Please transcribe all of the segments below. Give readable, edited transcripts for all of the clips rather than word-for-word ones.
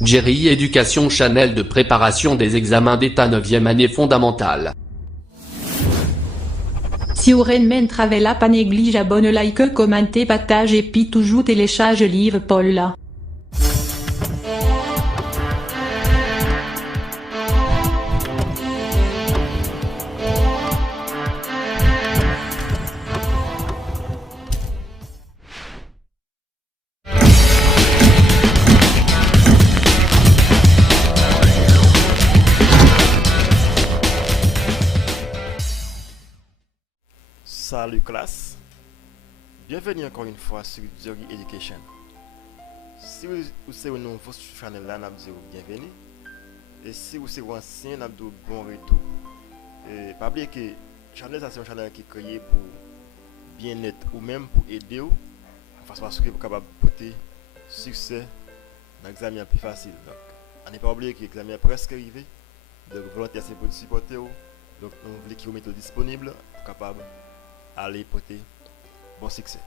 Jerry Éducation Channel de préparation des examens d'état 9e année fondamentale. Si vous men travella pas néglige abonne like commentez partage et puis toujours télécharge livre Paul là. Salut classe, bienvenue encore une fois sur Jerry Education. Si vous êtes un nouveau sur ce channel là, nous vous bienvenue. Et si vous êtes ancien, nous vous bon retour. Et pas oublier que le channel c'est un channel qui est créé pour bien-être ou même pour aider vous, parce que vous êtes capable de porter succès dans l'examen plus facile. Donc, on n'est pas oublié que l'examen est presque arrivé. Donc, volontaire c'est pour supporter vous. Donc, nous voulons que vous mettez disponible pour capable aller porter bon succès.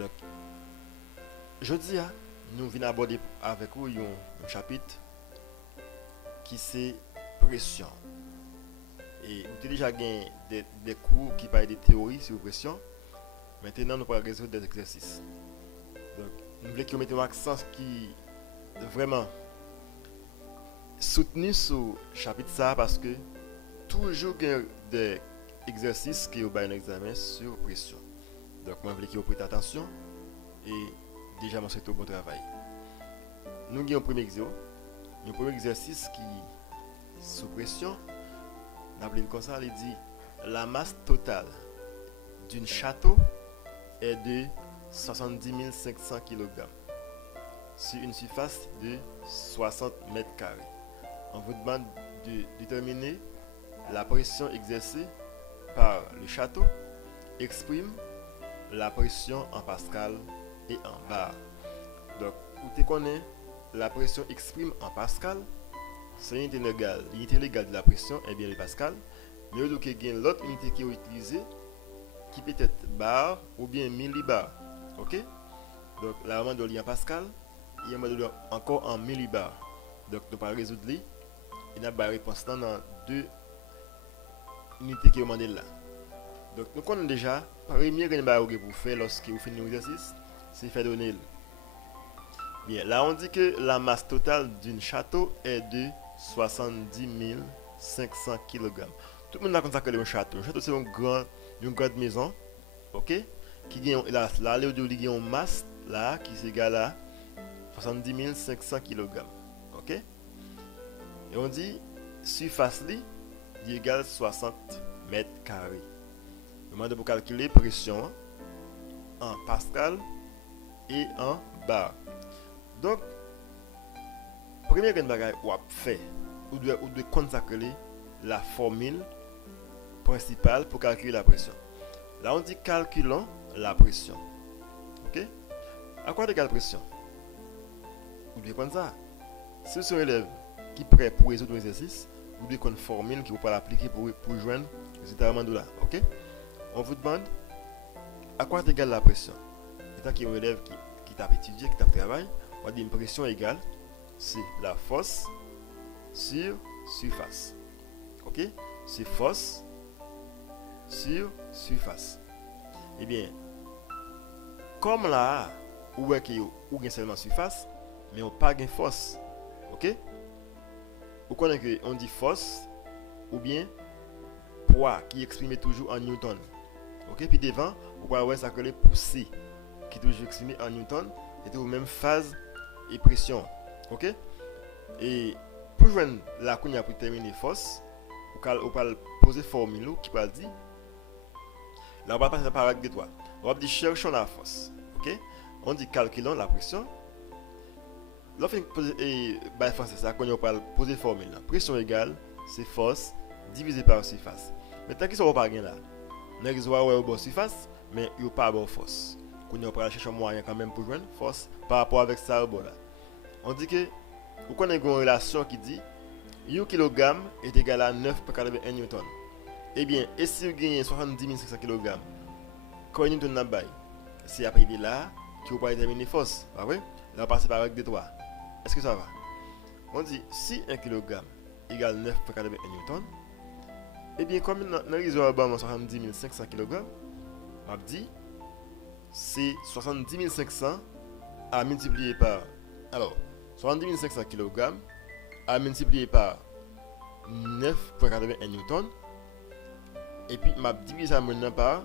Donc, jeudi, nous venons aborder avec vous un chapitre qui c'est pression. Et vous avez déjà gagné des cours qui parlent de théorie sur pression. Maintenant, nous allons résoudre des exercices. Donc, nous voulons que vous mettez un accent qui vraiment soutenu sur le chapitre ça parce que toujours des exercices qui ont un examen sur pression. Donc, moi, je veux que vous prêtez attention et déjà, je souhaite un bon travail. Nous avons un premier exercice. Le premier exercice qui sous pression, on appelle comme ça, il dit la masse totale d'un château est de 70 500 kg sur une surface de 60 mètres carrés. On vous demande de déterminer la pression exercée par le château. Exprime la pression en pascal et en bar. Donc, vous connaissez la pression exprime en pascal, c'est l'unité légale. L'unité légale de la pression est bien le pascal. Mais vous avez l'autre unité qui est utilisée qui peut être bar ou bien millibar. Ok? Donc, la demande de en pascal, il y a encore en millibar. Donc, nous allons résoudre les. Il y a une réponse dans deux unités qui est demandée là. Donc, nous connaissons déjà, premier que vous faire lorsque vous faites un exercice, c'est faire donner. Bien, là on dit que la masse totale d'un château est de 70 500 kg. Tout le monde a consacré un château. Un château c'est une grande maison, ok, qui a une masse là qui est égale à 70 500 kg, ok. Et on dit surface est égale 60 mètres carrés. On demande pour calculer pression en pascal et en bar. Donc, première chose qu'on fait, on doit consacrer la formule principale pour calculer la pression. Là, on dit calculons la pression. Ok? À quoi égale pression? Vous devez connaître ça. Si c'est un élève qui est prêt pour résoudre l'exercice, vous devez connaître une formule qui vous peut l'appliquer pour joindre le résultat de là. Ok? On vous demande à quoi égale la pression. C'est qu'il y a un élève qui t'a étudié, qui t'a travaillé. On va dire une pression égale, c'est la force sur surface. Ok? C'est force sur surface. Eh bien, comme là, où est-ce qu'il y a seulement surface, mais on n'a pas de force. Ok? Vous connaissez qu'on dit force ou bien poids qui est exprimé toujours en newton. Ok? Puis devant, vous pouvez voir ça que les poussées qui est toujours exprimé en newton et aux mêmes phases et pression. Ok? Et pour joindre la cogne pour terminer force, on va poser formule qui va dire là on va passer par avec des doigts. On va dire cherchons la force. Ok? On dit calculons la pression. Lorsqu'on pose force c'est ça qu'on va poser formule. Pression égale c'est force divisé par surface. Maintenant qui sont pas gain là. Nous avons une bonne surface mais il n'y a pas de force. On va chercher un moyen quand même pour joindre force par rapport avec ça là. On dit que vous connaissez une relation qui dit 1 kg est égal à 9,81 Newton. Eh bien, et si vous gagnez 70 500 kg, quand Newton n'a pas, c'est après là que vous pouvez déterminer force. Pas vrai? Là, on passe par avec des doigts. Est-ce que ça va? On dit si 1 kg égale 9,81 Newton, et bien comme dans le réseau Obama 70 500 kg, m'a dit c'est 70 500 à multiplier par, alors 70 500 kg à multiplier par 9,81 Newton, et puis m'a divisé ça maintenant par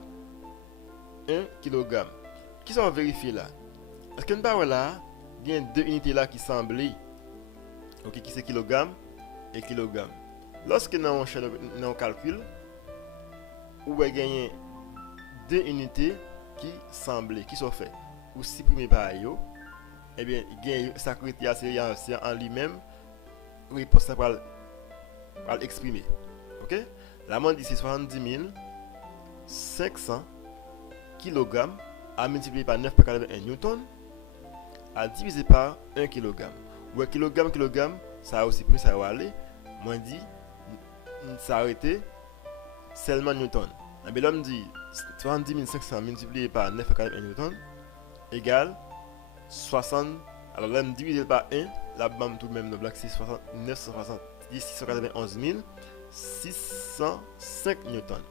1 kg. Qui sont vérifiés là? Est-ce que nous parlons là, il y a deux unités là qui semblent, ok, qui c'est kilogramme et kilogramme. Lorsque nous on calcule, ou gagner deux unités qui semblent, qui sont faites, ou supprimer par eux, eh bien, ça c'est en lui-même, réponse ça va l'exprimer. Ok? Là, on dit c'est 70 500 kg à multiplier par 9,81 Newton à diviser par 1 kg. Ouais, kilogramme, ça a aussi pris, ça va aller. Moi, dit, ça a été seulement Newton. Mais l'homme dit 70 500 multiplié par 9,81 Newton égale 60. Alors là, divisé par 1, là, bam, tout de même, c'est 691 605 Newton.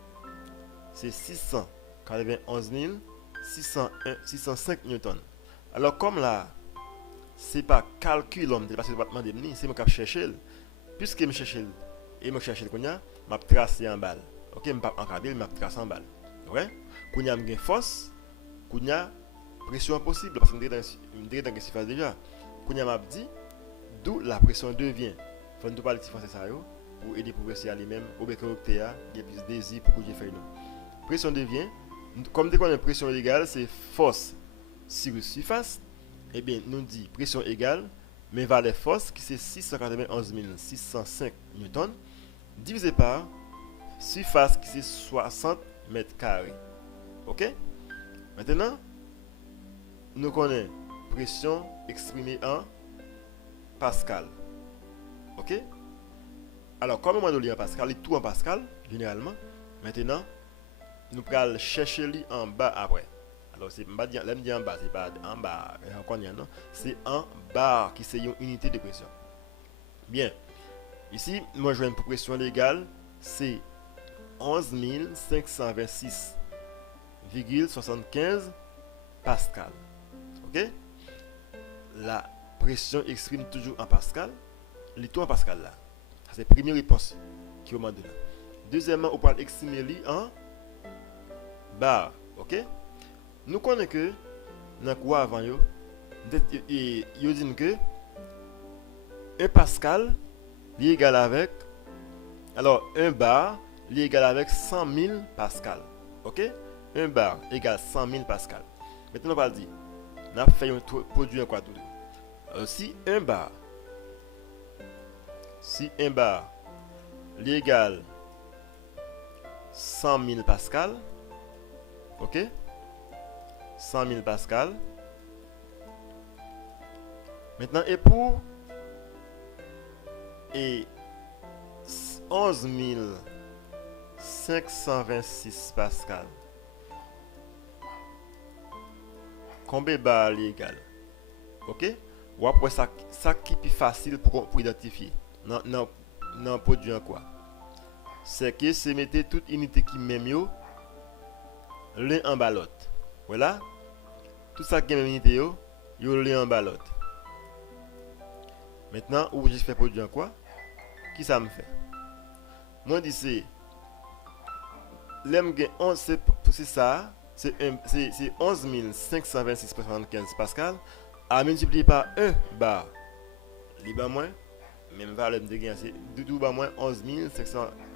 C'est 691 605 Newton. Alors, comme là, c'est pas calcul, parce que c'est moi qui cherche. Puisque je cherche et je cherche, je tracer en balle. Ok, je ne pas encadrer, je trace en balle. Ouais? Quand il y a une force, quand il y a pression possible, parce que je suis dans la surface déjà. Quand il y a dit, d'où la pression devient. Il faut ne pas le différencier ça pour aider pour progresser à lui-même, ou bien que il y a plus de désir pour que je fasse. Pression devient, comme dès qu'on a une pression égale, c'est force sur surface. Eh bien, nous dit pression égale, mais valeur force qui c'est 691 605 newtons, divisé par surface qui c'est 60 mètres carrés. Ok? Maintenant, nous connaissons pression exprimée en Pascal. Ok? Alors, comme on a en Pascal, il tout en Pascal, généralement. Maintenant, nous allons chercher lui en bas après. Alors, c'est pas dire en bas, c'est pas en bas, non? C'est en bas qui c'est une unité de pression. Bien. Ici, moi je viens pour pression légale, c'est 11 526,75 Pascal. Ok? La pression exprime toujours en Pascal. Le tout en Pascal là. C'est la première réponse qui est demandée là. Deuxièmement, on peut exprimer en bar. Ok? Nous connaissons que dans quoi avant yo, yo dit que 1 Pascal est égal avec, alors 1 bar est égal avec 100 000 Pascal. Ok? 1 bar égale 100 000 Pascal. Maintenant on va dire, on a fait un produit en quoi tout. Alors si 1 bar est égal 100 000 Pascal, ok? 100 000 Pascal. Maintenant, et pour 11 526 Pascal, combien de bar est égal? Ok? Ou après ça qui est plus facile pour identifier. Non, produit en quoi? C'est que c'est mettre toute unité qui même yo l'un en bas l'autre. Voilà. Tout ça qui est même unité yo l'un en bas l'autre. Maintenant, où je fais produit en quoi? Qui ça me fait? Moi dis c'est l'aime 11 c'est ça, c'est 11 526,75 Pascal à multiplier par 1 bar. Liban moins même valeur de gain c'est tout bas moins 11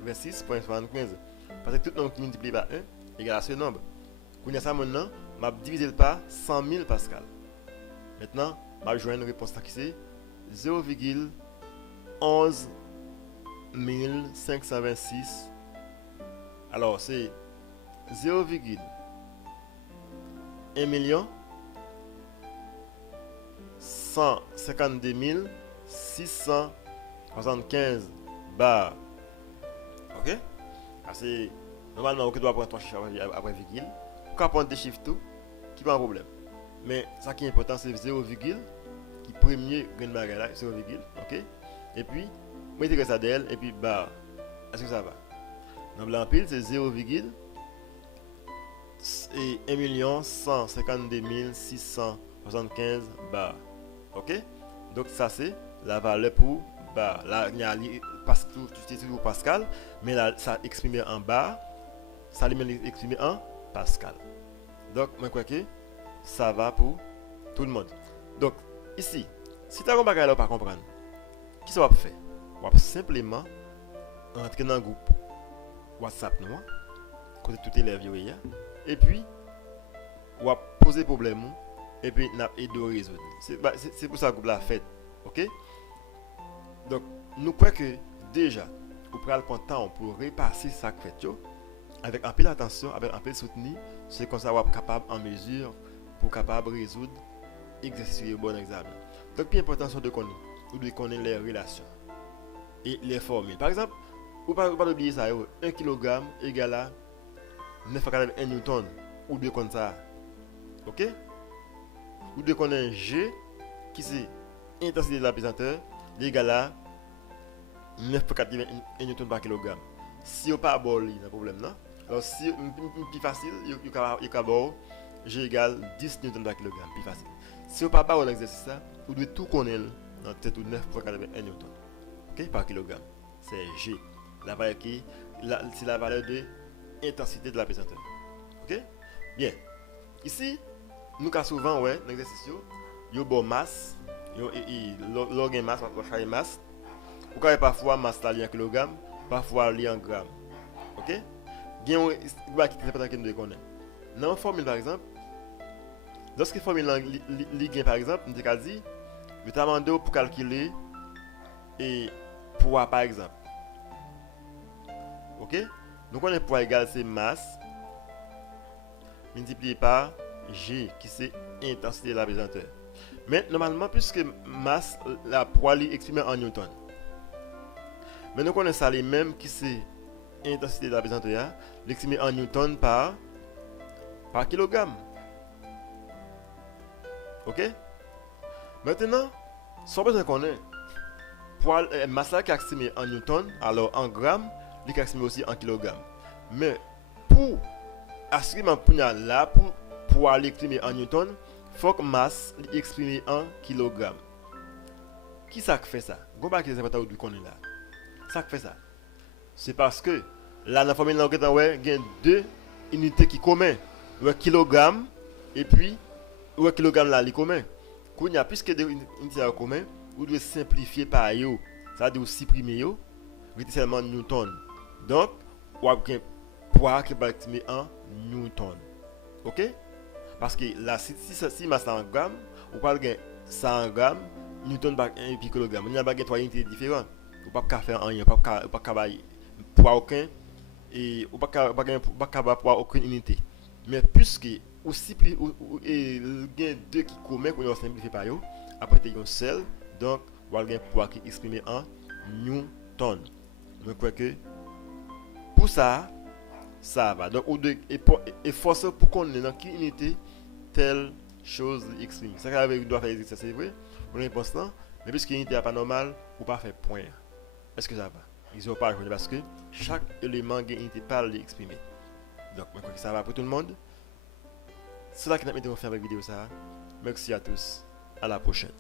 526,75 parce que tout nombre qui multiplie par 1 égale à ce nombre. Quand il y a ça maintenant, m'a divisé par 100 000 Pascal. Maintenant, m'a joindre une réponse qui c'est 0,11 526. Alors c'est 0,1 million 152 675 bar. Ok? C'est normalement on doit prendre 3 chiffres après virgule. Quand prendre des chiffres tout, qui pas un problème. Mais ça qui est important c'est 0, qui premier gain bagarre là, 0, ok? et puis moi intégrer ça d'elle et puis bar. Est-ce que ça va? Nombre l'ampile c'est 0,1 152 675 bar. OK? Donc ça c'est la valeur pour bar. Là il y a parce que tu utilises Pascal, mais là ça exprimé en bar, ça lui exprimé en Pascal. Donc moi crois que ça va pour tout le monde. Donc ici, si tu as un bagage là pas comprendre, qui ça va faire? On va simplement entrer dans un groupe WhatsApp nous, côté tout élève yo et puis on va poser problème et puis n'a aider résoudre. C'est pour ça que groupe la fait. OK? Donc nous croyons que déjà vous prenez le temps pour repasser ça fait avec un peu d'attention, avec un peu de soutien, c'est comme ça vous êtes capable en mesure pour capable résoudre exercice le bon examen. Donc bien important c'est de connaître, vous devez connaître les relations et les formules. Par exemple, vous ne pouvez pas oublier ça, 1 kg égale à 9,1 newton. Vous devez connaître ça. OK? Vous devez connaître G qui c'est intensité de la pesanteur égale à 9,81 newton par kg. Si vous n'avez pas de problème, non? Alors si c'est plus facile, vous avez G égale 10 newton par kg. Plus facile. Si vous n'avez pas l'exercice, vous devez tout connaître dans tête 9,81 newton. OK? Par kg. C'est G. La valeur c'est la valeur de intensité de la pesanteur. OK? Bien. Ici, nous avons souvent, dans l'exercice, il y a une masse, il masse, masse. Vous avez parfois masse en kg, parfois en gramme. OK? Il y a une chose qui est important que nous connaissons. Dans la formule, par exemple, lorsque la formule est par exemple, nous avons dit, je t'ai demandé pour calculer et poids, par exemple. OK? Donc, on est poids égal, c'est masse multiplié par G, qui c'est intensité de la pesanteur. Mais normalement, puisque masse, la poids est exprimée en newton. Mais nous connaissons ça les mêmes qui c'est intensité de la pesanteur, l'exprimer en newton par kilogramme. OK? Maintenant, sans besoin qu'on ait poids, masse qui est exprimée en newton, alors en grammes, il est exprimé aussi en kilogrammes. Mais pour assurément pour aller exprimer en newton, il faut que masse est exprimée en kilogrammes. Qui ça fait ça? Comment est-ce que vous connaissez là? Ça fait ça. C'est parce que là, dans la formule, il y a deux unités qui sont communes. Le kilogramme et puis le kilogramme là, il est commun. Puisque deux unités sont communes, vous devez simplifier par yo. Ça veut dire supprimer yo, seulement newton. Donc, vous avez un poids qui est exprimé en newton. OK? Parce que là, si masse en grammes, vous avez 100 grammes, newton par 1 kilogramme. Il y a trois unités différentes. Vous ne pouvez pas faire rien, vous ne pouvez pas poids aucun et vous ne pouvez pas poids aucune unité. Mais puisque il y a deux qui communs, qu'on a simplifié par eux, après il y a un seul, donc vous avez un poids qui est exprimé en newton. Je crois que pour ça, ça va. Donc, vous devez efforcer pour qu'on ait dans quelle unité telle chose exprime. Ça veut dire faire exercice, c'est vrai, on est constant, mais puisque l'unité n'est pas normale, vous ne pouvez pas faire point. Est-ce que ça va? Ils n'ont pas joué parce que chaque élément a une unité par l'exprimer. Donc, je crois que ça va pour tout le monde. C'est là que nous avons fait avec la vidéo. Merci à tous. À la prochaine.